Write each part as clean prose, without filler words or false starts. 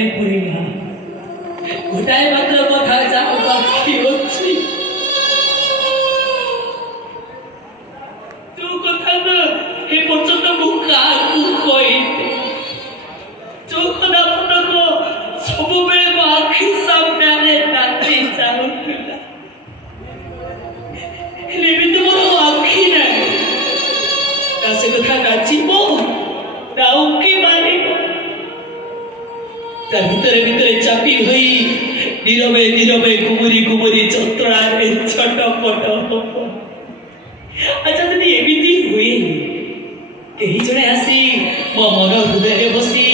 মনে পড়িলা গোটাଏ মাত্র কথা যাও বাকি ଅଛି ତୁ କଥା ନା ଏ ପର୍ଯ୍ୟନ୍ତ ମୁଁ କାହାକୁ କହିନି ତୋ କଥା ପୁନକ ସବୁବେଳେ ମୋ ଆଖି ସାମ୍ନାରେ ନାଚି ଚାଲୁଥିଲା ହେଲେ ଏମିତି ମୋର ଆଖି ନାହିଁ ତା ସେ କଥା ନାଚିବ ନା ଉଙ୍କି ମାରିବ ତା ଭିତରେ ଭିତରେ ଚାପି ହୋଇ নীরবে নীরবে কুমুরি কুমুরি যন্ত্রণারে ছটপট হব আচ্ছা যদি এমিতি হুয়ে কেহি জনে আসি মো মন হৃদয়ে বসি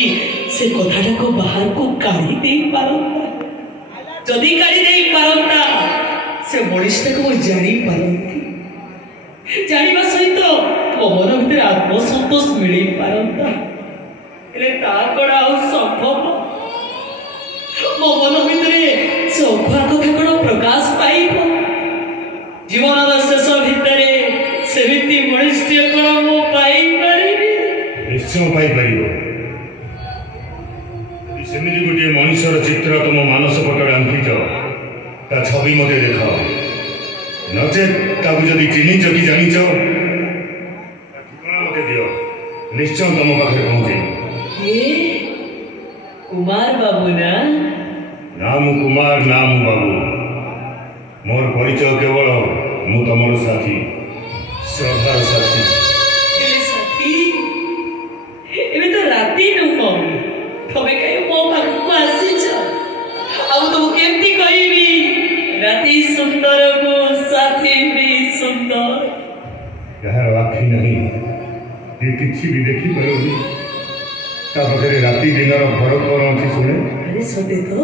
সে কথাটাকে বাহারକୁ কাঢ়ি দেই পারন্তা যদি কাঢ়ি দেই পারন্তা সে মଣିষটাকে ମୁଁ ଜାଣି ପାରନ୍ତି ଜାଣିବା ସହିତ ମୋ ମନ ଭିତରେ ଆତ୍ମସନ୍ତୋଷ ମିଳି ପାରନ୍ତା ହେଲେ ତା କଣ ଆଉ ସମ୍ଭବ ମୋ ମନ ଭିତରେ ସେ ଅଖୁଆ କଥା କଣ ପ୍ରକାଶ ପାଇବ ଜୀବନର ଶେଷ ଭିତରେ ସେମିତି ମଣିଷଟିଏ କଣ ମୁଁ ପାଇପାରିବି ନିଶ୍ଚୟ ପାଇପାରିବ ସେମିତି ଗୋଟିଏ ମଣିଷର ଚିତ୍ର ତୁମ ମାନସ ପଟରେ ଆଙ୍କିଛ ତା ଛବି ମୋତେ ଦେଖ ନଚେତ୍ ତାକୁ ଯଦି ଚିହ୍ନିଛ କି ଜାଣିଛ ଠିକଣା ମୋତେ ଦିଅ ନିଶ୍ଚୟ ତମ ପାଖରେ ପହଞ୍ଚେଇବି କୁମାର ବାବୁ ନା नाम कुमार नाम बाबू मोर परिचय केवल मु तमर साथी श्रद्धार साथी साथी एबे तो राती नुह तबे कहीं मो पाखକୁ ଆସିଛ ଆଉ ତ କେମିତି କହିବି ରାତି ସୁନ୍ଦର को साथी भी सुंदर यार आखि नहीं ये किसी भी देखी पारोगी ता पाखरे राती दिनर फरक कौन अछि सुने अरे सते तो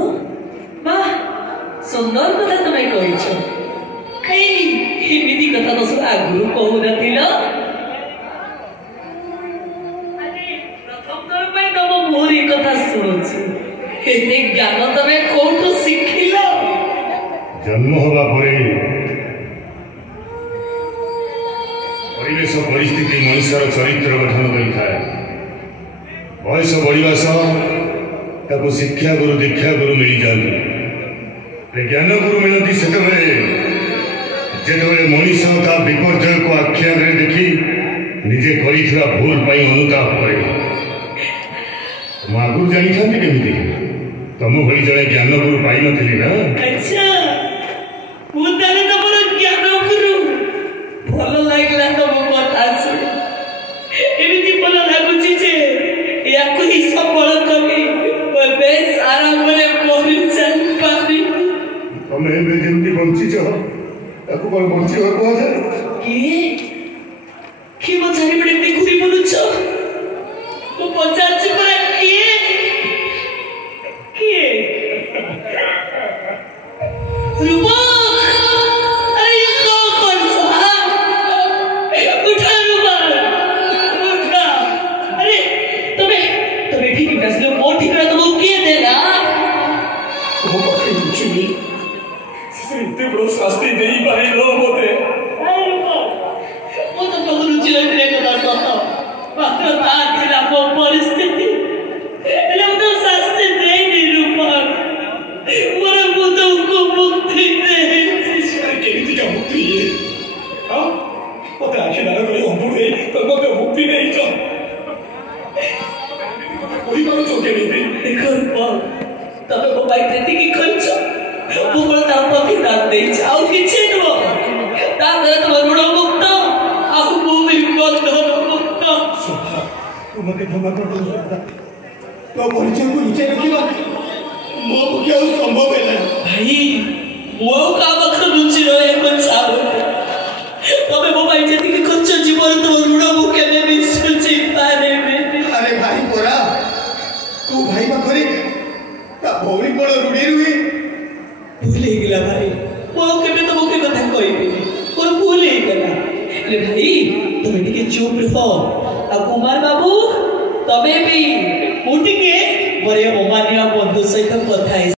वाह सुंदर कथा तुम्हें कहिछ कई एमिति कथा तो सब आगु कहू नथिल अरे प्रथम तोर पे तम मोरी कथा सुनुछ एते ज्ञान तमे कोठो शिखिल जन्म होगा परे परिवेश परिस्थिति मनुष्यर चरित्र गठन करिଥାଏ बयस बढ़िया सह ताको शिक्षा गुरु दीक्षा गुरु मिल जाती ज्ञान गुरु मिलती से मनीष ता विपर्यय को आखि आगे देखी निजे करिथिबा भूल पाई अनुताप करे आगुर जानी था केमिति तुम भली जड़े ज्ञान गुरु पाई नथिली ना अच्छा मु ताले तमर ज्ञान गुरु भल लागला तम कथा सुन एमिति भल लागुची जे याको ही संबल करी बेस आराम रे पहुंच चल पारी तमे बे जेमति बंचिछ ताको कोन बंचिवा कोआ जाय की मो चारि पड़े एमति घुरी बोलुछ मो पचार परा की रूपा अरे ये कौन सा उठा रूपा उठा अरे तुम्हें ठीक फैसले बहुत ठीक रहा तुम किए देना वो पकड़ी मुझे सिर्फ बड़ो शास्त्री नहीं पाए लो बोते वो तो पकड़ रुचि लगे कदा सता मात्र ता थिला को परिस्थिति एले तो शास्त्री नहीं निरूपा मोर बुद्धो को मुक्ति दे केमिति का मुक्ति है हां ओते आखे ना करे हमपुरे तो मते मुक्ति नहीं तो कोई बात तो केमिति देखो तबे को बाइक देती की खर्च बुबल ता पति दान दे जाओ किछे नो ता घर तमर बड़ो मुक्त आहु भूमि बंधन मुक्त सभा तुमके क्षमा कर दो सदा तो परिचय को नीचे रखिबा मो क्या संभव है भाई मो का बख रुचि रहे को चाहो तबे मो भाई जेती की खर्च जीवन तो ऋण मुके देबी सुचि पारे में अरे भाई पोरा तू भाई बखरी ता भौरी बड़ रुडी रुई भूल ही गला भाई मो केबे तो मोके कथा कहबी और भूल ही गला अरे भाई तुम टिके चुप रहो आ कुमार बाबू तबे भी उठ के बरे